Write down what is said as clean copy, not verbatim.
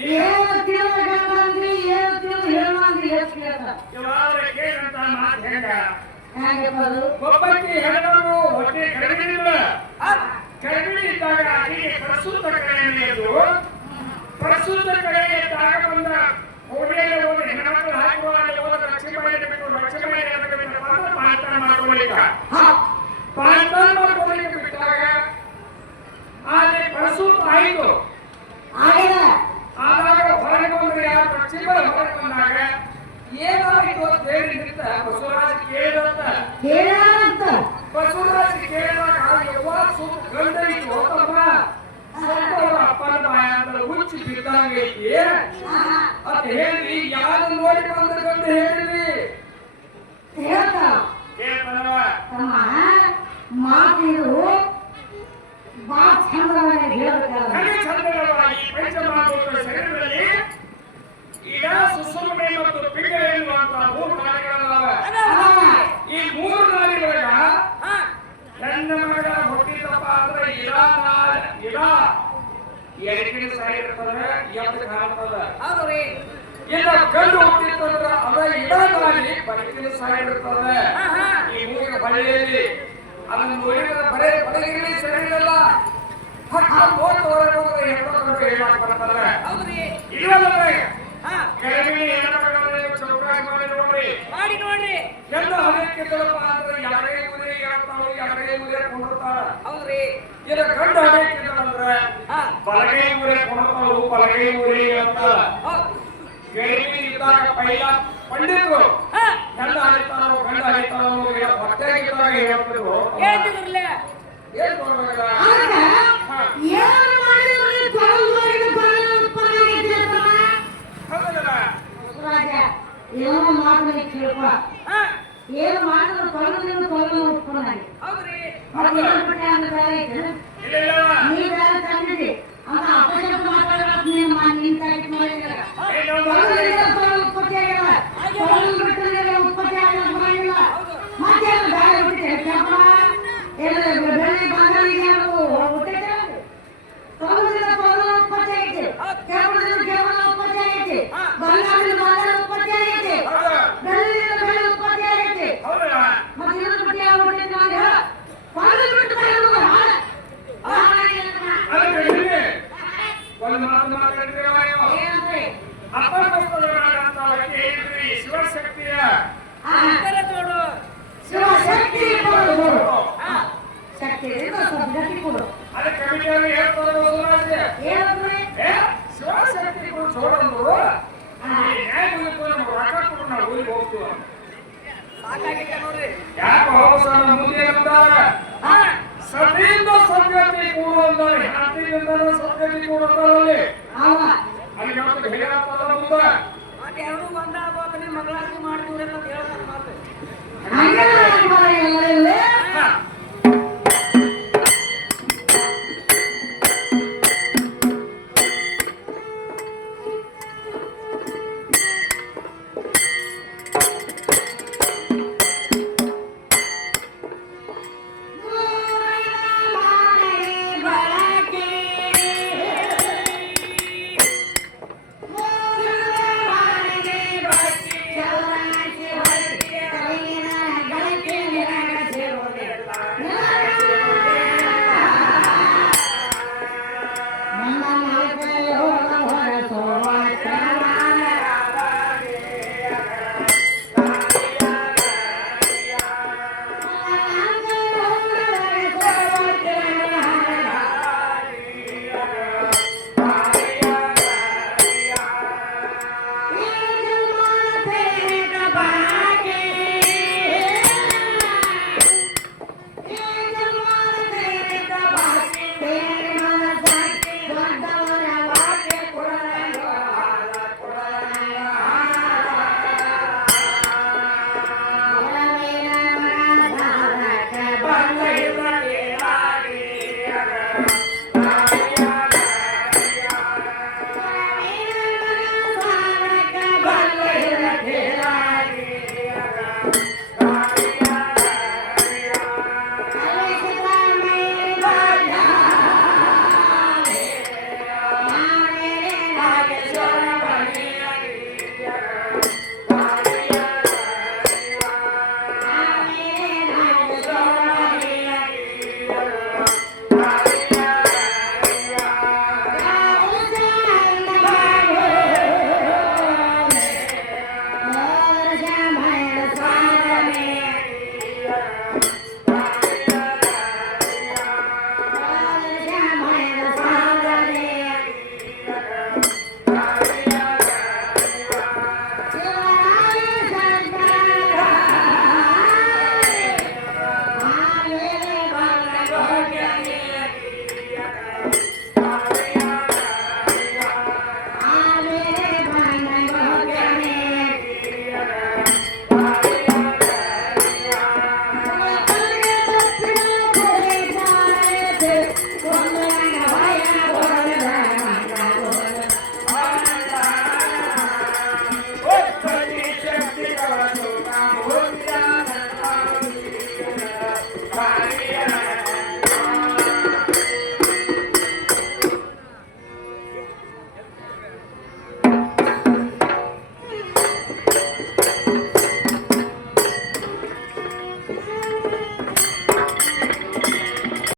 ಏನು ತಿಳಿದ್ರಿ ಏನು ತಿಳಿದು ಹೇಳುವಂದ್ರೆ ಎಷ್ಟು ಕೇಳ್ತಾರ ಯಾವಾಗ ಕೇಳಂತ ಮಾತು ಹೆಂಗಪ್ಪ ಅದು ಒಬ್ಬಕ್ಕೆ ಹೆಣ್ಣು ಹೊಟ್ಟೆ ಕಡಿಮೆಯಿಲ್ಲ ಕಡಿಮೆ ಇದ್ದಾಗ ಅಲ್ಲಿಗೆ ಪ್ರಸ್ತುತ ಕಡೆಯದು ಪ್ರಸ್ತುತ ಕಡೆಯಾಗ ಬಂದ ಕೋಡಿಯಲ್ಲಿ ಒಂದು ಹೆಣ್ಣು ಹಾಕುವ ರಕ್ಷಣೆ ಪಾಠ ಮಾಡ್ಕೊಳ್ಳಿಕ್ಕ ಪಾಠ ಮಾಡ್ಕೊಳ್ಳಿಕ್ಕೆ ಬಿಟ್ಟಾಗ ಆದರೆ ಪ್ರಸ್ತುತ ಆಯಿತು ಆದಾಗ ಹೊರಗೆ ಬಂದ್ರೆ ಯಾರು ರಕ್ಷಣೆ ಹೊರಗೆ ಬಂದಾಗ ಏನಾಯಿತು ಅಂತ ಹೇಳಿದ್ರಿಂದ ಬಸವರಾಜ್ ಕೇಳಂತ ಬಸವರಾಜ್ ಕೇಳಿದಾಗ ಯಾವಾಗ ಸುತ್ತ ಗಂಡೈತು ತಮ್ಮ ಸ್ವಲ್ಪ ಅಪ್ಪನ ಬಾಯ ಅಂತ ಹುಚ್ಚಿ ಬಿದ್ದಂಗೈತಿ ಅಂತ ಹೇಳಿ ಯಾರು ನೋಡಿ ಬಂದ ಗಂಡ ಹೇಳಿದ್ರಿ ಕೇಳ್ತಾನವ ಮಾತಿರು ಬಾ ಚಂದವಾಗಿ ನನಗೆ ಚಂದವಾಗಿ ಪಂಚಮಹಾಭೂತ ಶರೀರದಲ್ಲಿ ಈಗ ಸುಸುಮೆ ಮತ್ತು ಪಿಂಗಳೆ ಎನ್ನುವಂತ ಮೂರು ನಾಡಿಗಳದಾವ ಈ ಮೂರು ನಾಡಿಗಳಾಗ ಹೆಣ್ಣ ಮಗ ಹುಟ್ಟಿದಪ್ಪ ಅಂದ್ರೆ ಇಡ ಎಡಕಿನ ಸೈ ಇರ್ತದೆ ಎದ್ದು ಕಾಣ್ತದ ಇಲ್ಲ ಗಂಡು ಹುಟ್ಟಿರ್ತಂದ್ರ ಅದ ಇಡ ನಾಡಿ ಬಡಕಿನ ಸೈ ಇರ್ತದೆ ಈ ಮೂರಿನ ಬಳಿಯಲ್ಲಿ ಅದನ್ನ ನೋಡಿದ್ರೆ ಬರೇ ಬಡಗಿರಿ ಸರಿಯಿರಲ್ಲ ಹತ್ತ ಮೂವತ್ತು ಹೊರಗೆ ಹೋದ್ರೆ ಹೆಣ್ಣು ಹೇಳಕ್ ಬರ್ತಾರೆ ಇಲ್ಲವಲ್ಲ ಕೆಳಗಿನ ಹೆಣ್ಮಕ್ಳನ್ನ ಚೌಕಾಸಿ ಮಾಡಿ ನೋಡ್ರಿ ಎಲ್ಲ ಹದಕ್ಕೆ ಅಂದ್ರೆ ಯಾರೇ ಊರೇ ಹೇಳ್ತಾವ ಯಾರೇ ಊರೇ ಕೊಂಡಿರ್ತಾರ ಇಲ್ಲ ಗಂಡ ಹದಕ್ಕೆ ಅಂದ್ರೆ ಬಲಗೈ ಊರೇ ಕೊಂಡಿರ್ತಾವು ಬಲಗೈ ಊರೇ ಹೇಳ್ತಾರ ಕೆಳಗಿನ ಇದ್ದಾಗ ಪೈಲ ಪಂಡಿತರು ಗಂಡ ಹರಿತಾರೋ ಗಂಡ ಹರಿತಾರೋ ಹೊಟ್ಟೆಗಿದ್ದಾಗ ಹೇಳ್ತಿದ್ರು ಏನ್ ನೋಡ್ಬೇಕಲ್ಲ ಏನೋ ಮಾತನ್ನ ಕೇಳ್ಕೊ ಏನು ಮಾಡಿದ್ರು ತೊಳೆದ್ರೆ ತೊಳೆದ ಉತ್ಪನ್ನ ನೀ ಬೇರೆ ತಂದಿದ್ದಿ ಅಂತ ಅಪಶಬ್ದ ಮಾತಾಡೋದು ಉತ್ಪತ್ತಿ ಆಗಿಲ್ಲ ಉತ್ಪತ್ತಿ ಆಗಿಲ್ಲ ಮತ್ತೆ ಬೇರೆ ಬಿಟ್ಟೆ ಬೆಳೆ ಬಂಗಾಳಿಗೆ ಹುಟ್ಟೈತೆ ತೊಳೆದ್ರೆ ತೊಳೆದ ಉತ್ಪತ್ತಿ ಆಗೈತೆ ಕೇವಲ ಉತ್ಪತ್ತಿ ಆಗೈತೆ ಬಂಗಾಳಿ ಬಂಗಾಳ ಉತ್ಪತ್ತಿ ಆಗೈತೆ ಬೆಳ್ಳಿಯಿಂದ ಬೆಳೆ ಉತ್ಪತ್ತಿ ಆಗೈತೆ ಮತ್ತೆ ಇನ್ನೊಂದು ಬಿಟ್ಟು ಯಾವ ಹೊಟ್ಟೆ ಮಾಡಿ ಪಾಲು ಬಿಟ್ಟು ಹೇಳುವುದು ಶಿವಶಕ್ತಿಯ ಶಿವಶಕ್ತಿ ಶಕ್ತಿ ಕೊಡು ಅದಕ್ಕೆ ಕವಿತೆಯಲ್ಲಿ ಹೇಳ್ತಾರೆ ಶಿವಶಕ್ತಿ ಕೊಡು ಚೋಡಂದು ಊರಿಗೆ ಹೋಗ್ತೀವ ಯಾಕೆ ಹೋಗಸನ ಮುಂದೆ ಅಂತಾರೆ ಸಭೆಯಿಂದ ಸಭ್ಯತೆ ಕೂಡು ಅಂತಾರೆ ಹೆಣತಿಯಿಂದ ಸಭ್ಯತೆ ಕೂಡು ಅಂತಾರಲ್ಲಿ ಅಲ್ಲಿ ಹೇಳ್ತಾರೆ ಹೇಳಪ್ಪ ಮುಂದೆ ಎರಡು ಬಂದಾಗ ಮಗಳಾಗಿ ಮಾಡ್ತೀವ್ರಿ ಅಂತ ಹೇಳ್ತಾರೆ ಮಾತು